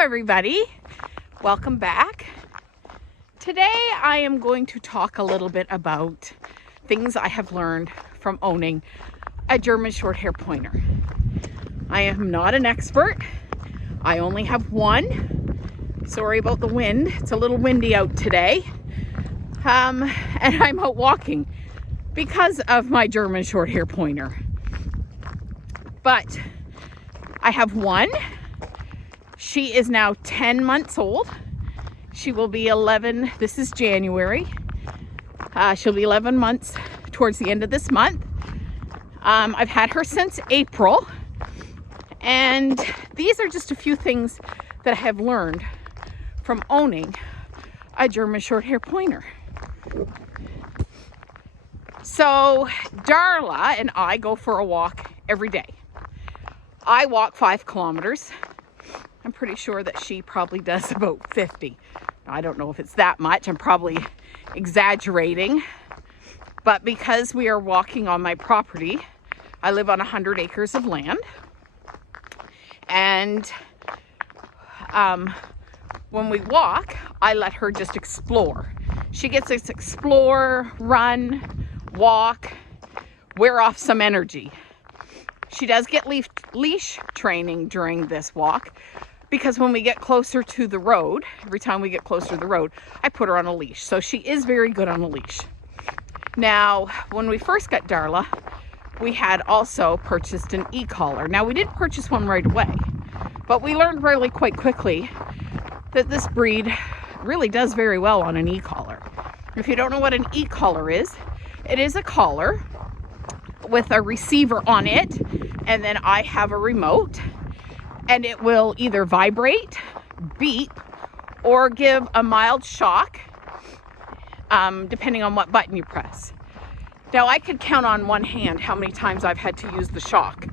everybody, welcome back. Today I am going to talk a little bit about things I have learned from owning a German Shorthaired Pointer. I am not an expert. I only have one. Sorry about the wind. It's a little windy out today. And I'm out walking because of my German Shorthaired Pointer. But I have one. She is now 10 months old. She will be 11, this is January. She'll be 11 months towards the end of this month. I've had her since April. And these are just a few things that I have learned from owning a German Shorthaired Pointer. So Darla and I go for a walk every day. I walk 5 kilometers. I'm pretty sure that she probably does about 50. I don't know if it's that much. I'm probably exaggerating. But because we are walking on my property, I live on 100 acres of land. And when we walk, I let her just explore. She gets to explore, run, walk, wear off some energy. She does get leash training during this walk, because when we get closer to the road, every time we get closer to the road, I put her on a leash. So she is very good on a leash. Now, when we first got Darla, we had also purchased an e-collar. Now, we didn't purchase one right away, but we learned really quite quickly that this breed really does very well on an e-collar. If you don't know what an e-collar is, it is a collar with a receiver on it, and then I have a remote, and it will either vibrate, beep, or give a mild shock, depending on what button you press. Now, I could count on one hand how many times I've had to use the shock.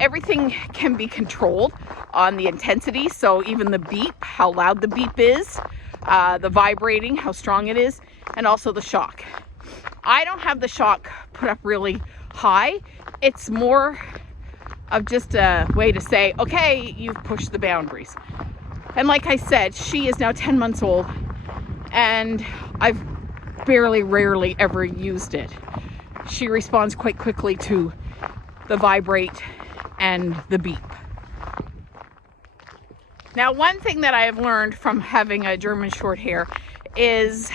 Everything can be controlled on the intensity, so even the beep, how loud the beep is, the vibrating, how strong it is, and also the shock. I don't have the shock put up really high. It's more of just a way to say, okay, you've pushed the boundaries. And like I said, she is now 10 months old, and I've rarely ever used it. She responds quite quickly to the vibrate and the beep. Now, one thing that I have learned from having a German Shorthair is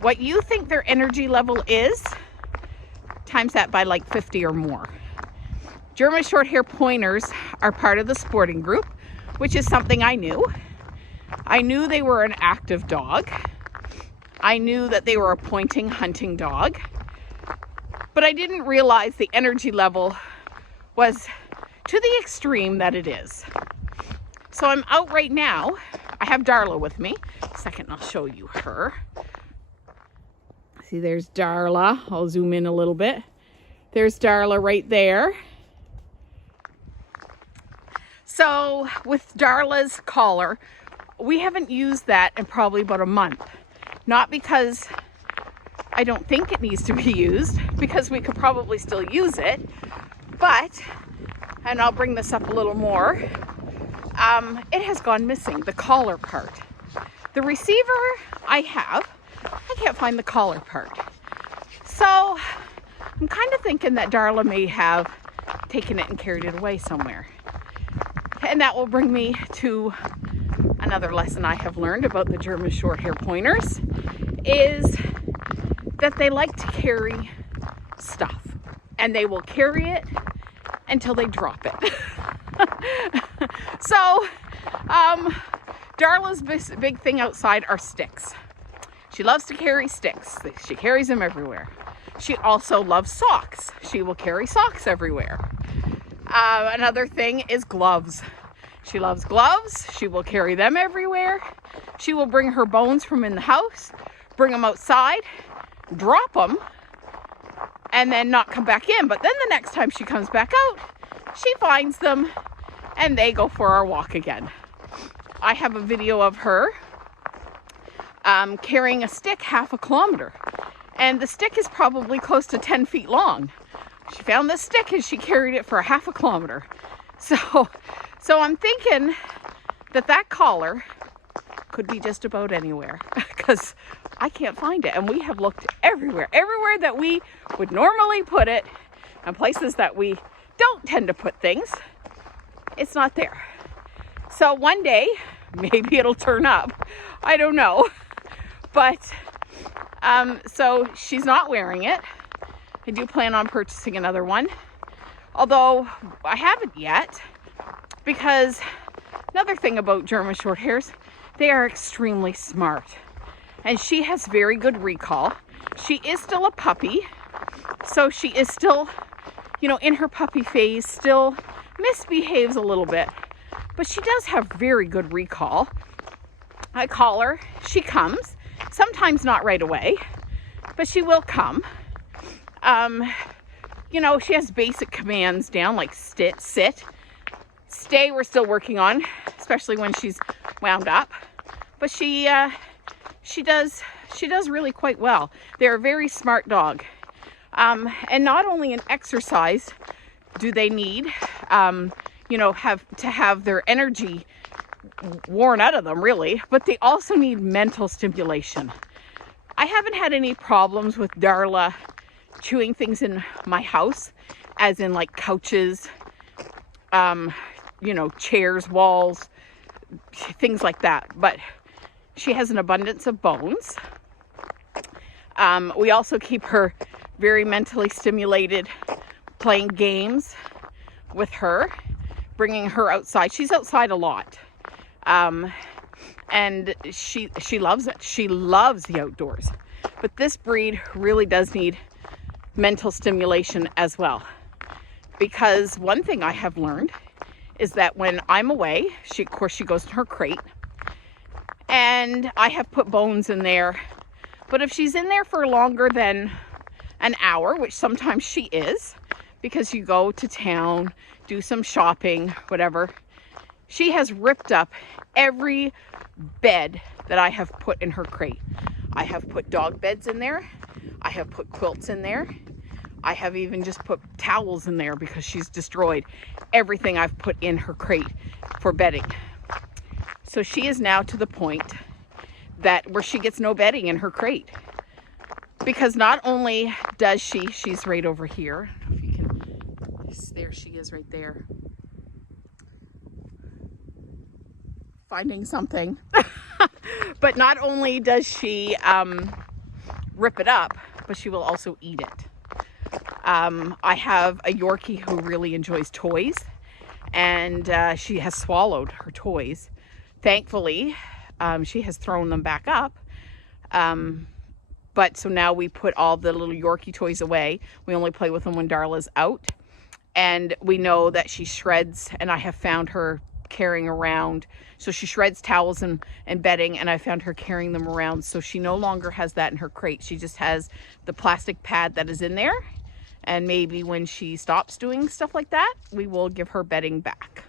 what you think their energy level is, times that by like 50 or more. German Shorthaired Pointers are part of the sporting group, which is something I knew. I knew they were an active dog. I knew that they were a pointing, hunting dog. But I didn't realize the energy level was to the extreme that it is. So I'm out right now. I have Darla with me. Second, I'll show you her. See, there's Darla. I'll zoom in a little bit. There's Darla right there. So with Darla's collar, we haven't used that in probably about a month. Not because I don't think it needs to be used, because we could probably still use it, but, and I'll bring this up a little more, it has gone missing, the collar part. The receiver I can't find the collar part. So I'm kind of thinking that Darla may have taken it and carried it away somewhere. And that will bring me to another lesson I have learned about the German Shorthaired Pointers, is that they like to carry stuff, and they will carry it until they drop it. So Darla's big thing outside are sticks. She loves to carry sticks. She carries them everywhere. She also loves socks. She will carry socks everywhere. Another thing is gloves. She loves gloves. She will carry them everywhere. She will bring her bones from in the house, bring them outside, drop them, and then not come back in. But then the next time she comes back out, she finds them, and they go for our walk again. I have a video of her carrying a stick 1/2 kilometer, and the stick is probably close to 10 feet long. She found this stick and she carried it for 1/2 kilometer. So I'm thinking that collar could be just about anywhere because I can't find it. And we have looked everywhere that we would normally put it, and places that we don't tend to put things. It's not there. So one day, maybe it'll turn up. I don't know. But, so she's not wearing it. I do plan on purchasing another one. Although I haven't yet, because another thing about German Shorthairs, they are extremely smart. And she has very good recall. She is still a puppy, so she is still, you know, in her puppy phase, still misbehaves a little bit. But she does have very good recall. I call her, she comes. Sometimes not right away, but she will come. You know, she has basic commands down, like sit, stay, we're still working on, especially when she's wound up. But she does really quite well. They're a very smart dog. And not only in exercise do they need, you know, have their energy worn out of them, really, but they also need mental stimulation. I haven't had any problems with Darla chewing things in my house, as in like couches, you know, chairs, walls, things like that. But she has an abundance of bones. We also keep her very mentally stimulated, playing games with her, bringing her outside. She's outside a lot. And she loves it. She loves the outdoors. But this breed really does need mental stimulation as well. Because one thing I have learned is that when I'm away, of course she goes in her crate, and I have put bones in there. But if she's in there for longer than an hour, which sometimes she is, because you go to town, do some shopping, whatever, she has ripped up every bed that I have put in her crate. I have put dog beds in there. I have put quilts in there. I have even just put towels in there because she's destroyed everything I've put in her crate for bedding. So she is now to the point that where she gets no bedding in her crate. Because not only does she's right over here. I don't know if you can, there she is right there. Finding something. But not only does she rip it up, but she will also eat it. I have a Yorkie who really enjoys toys, and she has swallowed her toys. Thankfully, she has thrown them back up. But so now we put all the little Yorkie toys away. We only play with them when Darla's out. And we know that she shreds, and I have found her carrying around. So she shreds towels and bedding, and I found her carrying them around. So she no longer has that in her crate. She just has the plastic pad that is in there. And maybe when she stops doing stuff like that, we will give her bedding back.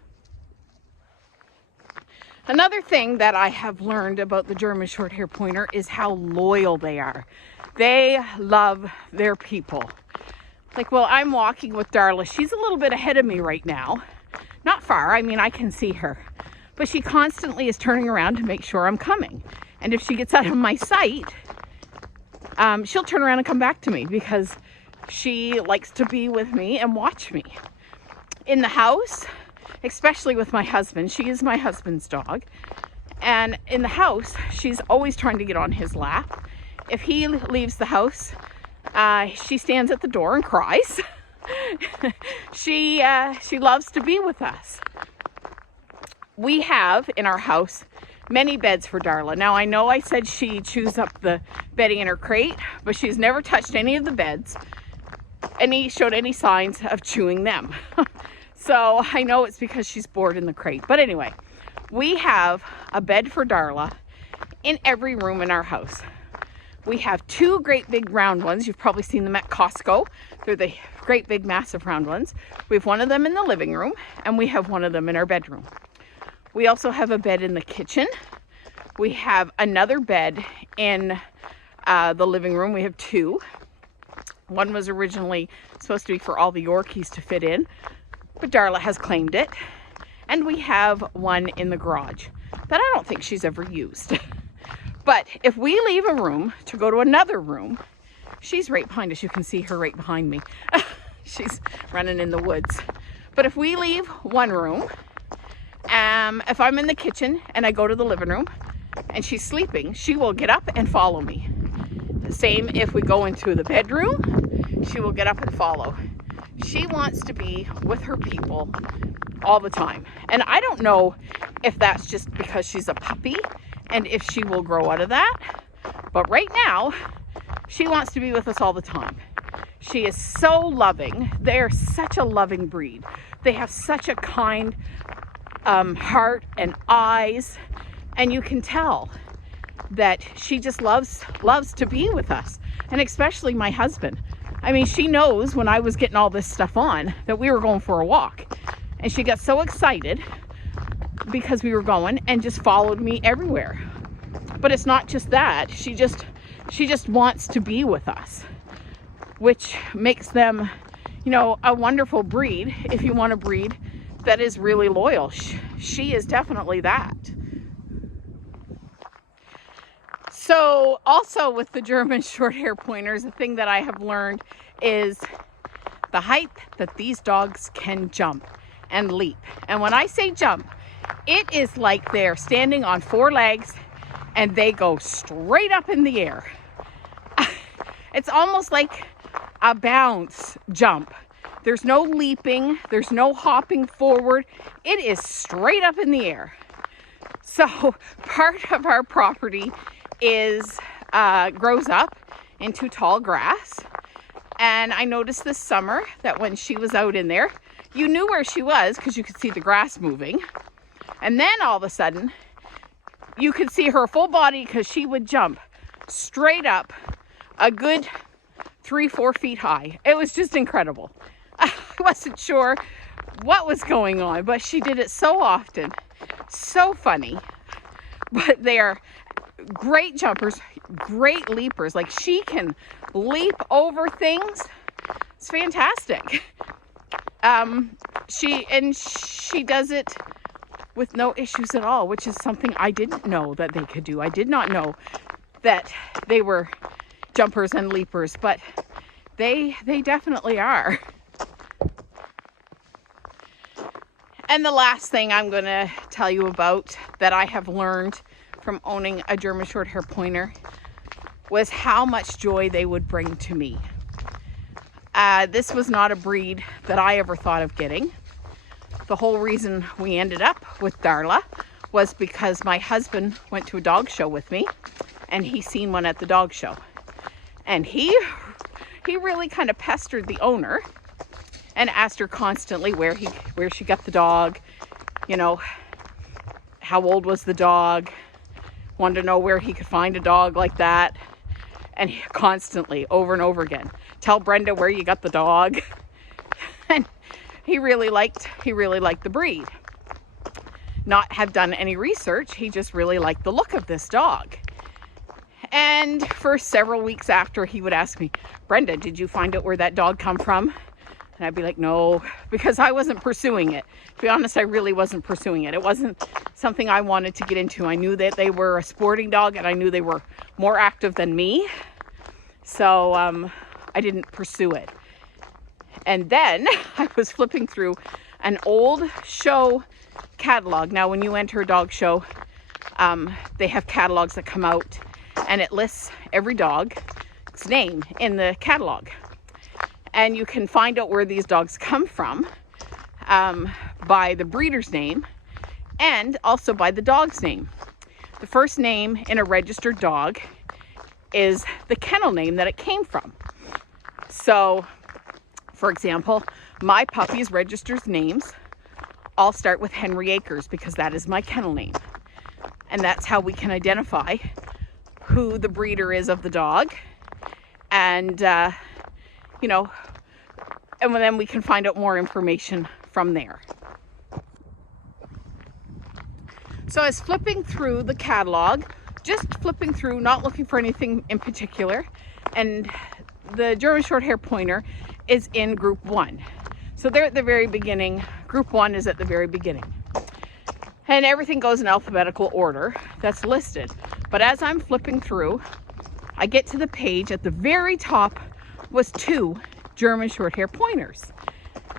Another thing that I have learned about the German Shorthaired Pointer is how loyal they are. They love their people. Like, well, I'm walking with Darla. She's a little bit ahead of me right now. Not far, I mean, I can see her. But she constantly is turning around to make sure I'm coming. And if she gets out of my sight, she'll turn around and come back to me because she likes to be with me and watch me. In the house, especially with my husband, she is my husband's dog. And in the house, she's always trying to get on his lap. If he leaves the house, she stands at the door and cries. She loves to be with us. We have in our house many beds for Darla. Now I know I said she chews up the bedding in her crate, but she's never touched any of the beds. Showed any signs of chewing them. So I know it's because she's bored in the crate. But anyway, we have a bed for Darla in every room in our house. We have two great big round ones. You've probably seen them at Costco. They're the great big massive round ones. We have one of them in the living room, and we have one of them in our bedroom. We also have a bed in the kitchen. We have another bed in the living room. We have two. One was originally supposed to be for all the Yorkies to fit in, but Darla has claimed it. And we have one in the garage that I don't think she's ever used. But if we leave a room to go to another room, she's right behind us. You can see her right behind me. She's running in the woods. But if we leave one room, if I'm in the kitchen and I go to the living room and she's sleeping, she will get up and follow me. The same if we go into the bedroom, she will get up and follow. She wants to be with her people all the time. And I don't know if that's just because she's a puppy and if she will grow out of that. But right now, she wants to be with us all the time. She is so loving. They're such a loving breed. They have such a kind heart and eyes. And you can tell that she just loves to be with us. And especially my husband. I mean, she knows when I was getting all this stuff on that we were going for a walk. And she got so excited because we were going and just followed me everywhere. But it's not just that. She just wants to be with us, which makes them, you know, a wonderful breed if you want a breed that is really loyal. She is definitely that. So also with the German Shorthaired Pointers, the thing that I have learned is the height that these dogs can jump and leap. And when I say jump, it is like they're standing on 4 legs and they go straight up in the air. It's almost like a bounce jump. There's no leaping, there's no hopping forward. It is straight up in the air. So part of our property is grows up into tall grass. And I noticed this summer that when she was out in there, you knew where she was because you could see the grass moving. And then all of a sudden, you could see her full body because she would jump straight up a good 3-4 feet high. It was just incredible. I wasn't sure what was going on, but she did it so often. So funny. But they are great jumpers, great leapers. Like, she can leap over things. It's fantastic. She does it with no issues at all, which is something I didn't know that they could do. I did not know that they were jumpers and leapers, but they definitely are. And the last thing I'm going to tell you about that I have learned from owning a German Shorthaired Pointer was how much joy they would bring to me. This was not a breed that I ever thought of getting. The whole reason we ended up with Darla was because my husband went to a dog show with me and he seen one at the dog show. And he really kind of pestered the owner and asked her constantly where she got the dog, you know, how old was the dog, wanted to know where he could find a dog like that. And he constantly, over and over again, tell Brenda where you got the dog. And he really liked the breed. Not have done any research, he just really liked the look of this dog. And for several weeks after, he would ask me, Brenda, did you find out where that dog come from? And I'd be like, no, because I wasn't pursuing it. To be honest, I really wasn't pursuing it. It wasn't something I wanted to get into. I knew that they were a sporting dog and I knew they were more active than me. So I didn't pursue it. And then I was flipping through an old show catalog. Now, when you enter a dog show, they have catalogs that come out and it lists every dog's name in the catalog. And you can find out where these dogs come from by the breeder's name and also by the dog's name. The first name in a registered dog is the kennel name that it came from. So, for example, my puppy's registered names all start with Henry Acres because that is my kennel name. And that's how we can identify who the breeder is of the dog. And, you know, and then we can find out more information from there. So I was flipping through the catalog, just flipping through, not looking for anything in particular. And the German Shorthaired Pointer is in group 1. So they're at the very beginning. Group 1 is at the very beginning. And everything goes in alphabetical order that's listed. But as I'm flipping through, I get to the page at the very top was 2 German Shorthaired Pointers.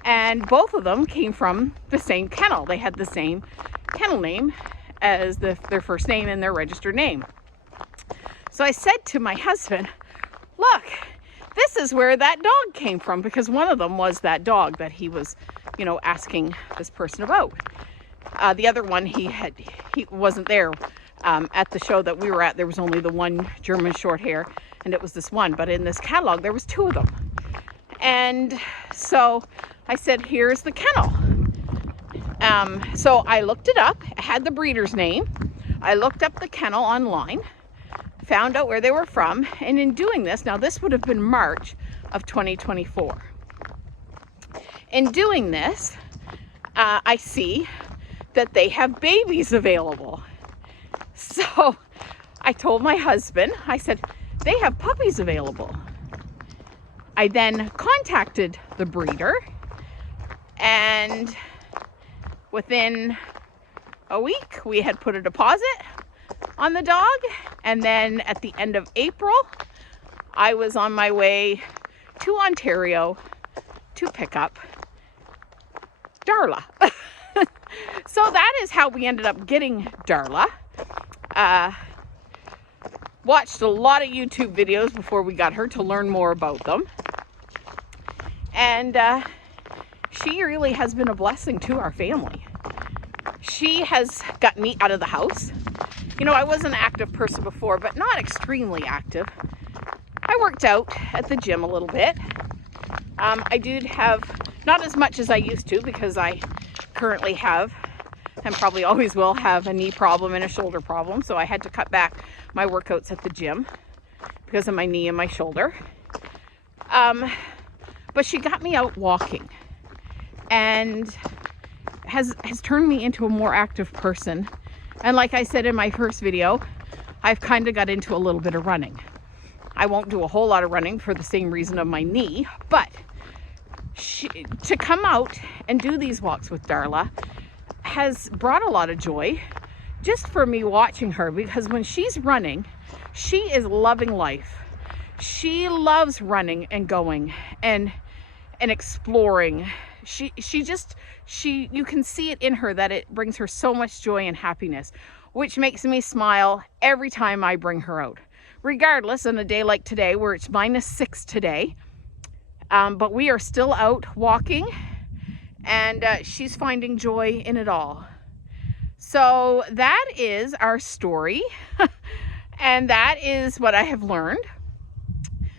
And both of them came from the same kennel. They had the same kennel name as their first name and their registered name. So I said to my husband, look, this is where that dog came from, because one of them was that dog that he was, you know, asking this person about. The other one, he wasn't there at the show that we were at. There was only the one German Shorthair, and it was this one. But in this catalog, there was 2 of them. And so I said, here's the kennel. So I looked it up. It had the breeder's name. I looked up the kennel online, found out where they were from. And in doing this, now this would have been March of 2024. In doing this, I see that they have babies available. So I told my husband, I said, they have puppies available. I then contacted the breeder, and within a week we had put a deposit on the dog. And then at the end of April, I was on my way to Ontario to pick up Darla. So that is how we ended up getting Darla. Watched a lot of YouTube videos before we got her to learn more about them. And she really has been a blessing to our family. She has got me out of the house. You know, I was an active person before, but not extremely active. I worked out at the gym a little bit. I did have, not as much as I used to, because I currently have, and probably always will have, a knee problem and a shoulder problem. So I had to cut back my workouts at the gym because of my knee and my shoulder. But she got me out walking and has turned me into a more active person. And like I said in my first video, I've kind of got into a little bit of running. I won't do a whole lot of running for the same reason of my knee, but to come out and do these walks with Darla has brought a lot of joy just for me watching her, because when she's running, she is loving life. She loves running and going and exploring. You can see it in her that it brings her so much joy and happiness, which makes me smile every time I bring her out. Regardless, on a day like today, where it's -6 today, but we are still out walking, and she's finding joy in it all. So that is our story, and that is what I have learned.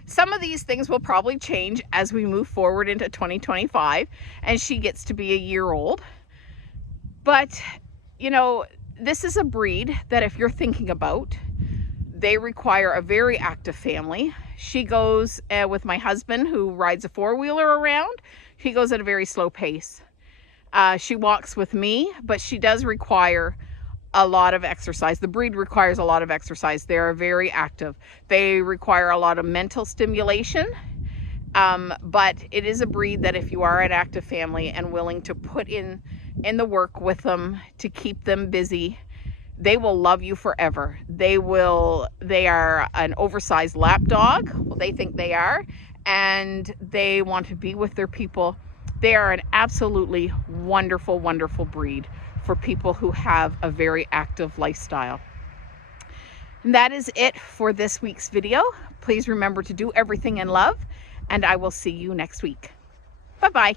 Some of these things will probably change as we move forward into 2025 and she gets to be a year old. But, you know, this is a breed that if you're thinking about, they require a very active family. She goes with my husband, who rides a 4-wheeler around. He goes at a very slow pace. She walks with me, but she does require a lot of exercise. The breed requires a lot of exercise. They are very active. They require a lot of mental stimulation. But it is a breed that if you are an active family and willing to put in the work with them to keep them busy, they will love you forever. They are an oversized lap dog. Well, they think they are, and they want to be with their people. They are an absolutely wonderful, wonderful breed for people who have a very active lifestyle. And that is it for this week's video. Please remember to do everything in love, and I will see you next week. Bye-bye.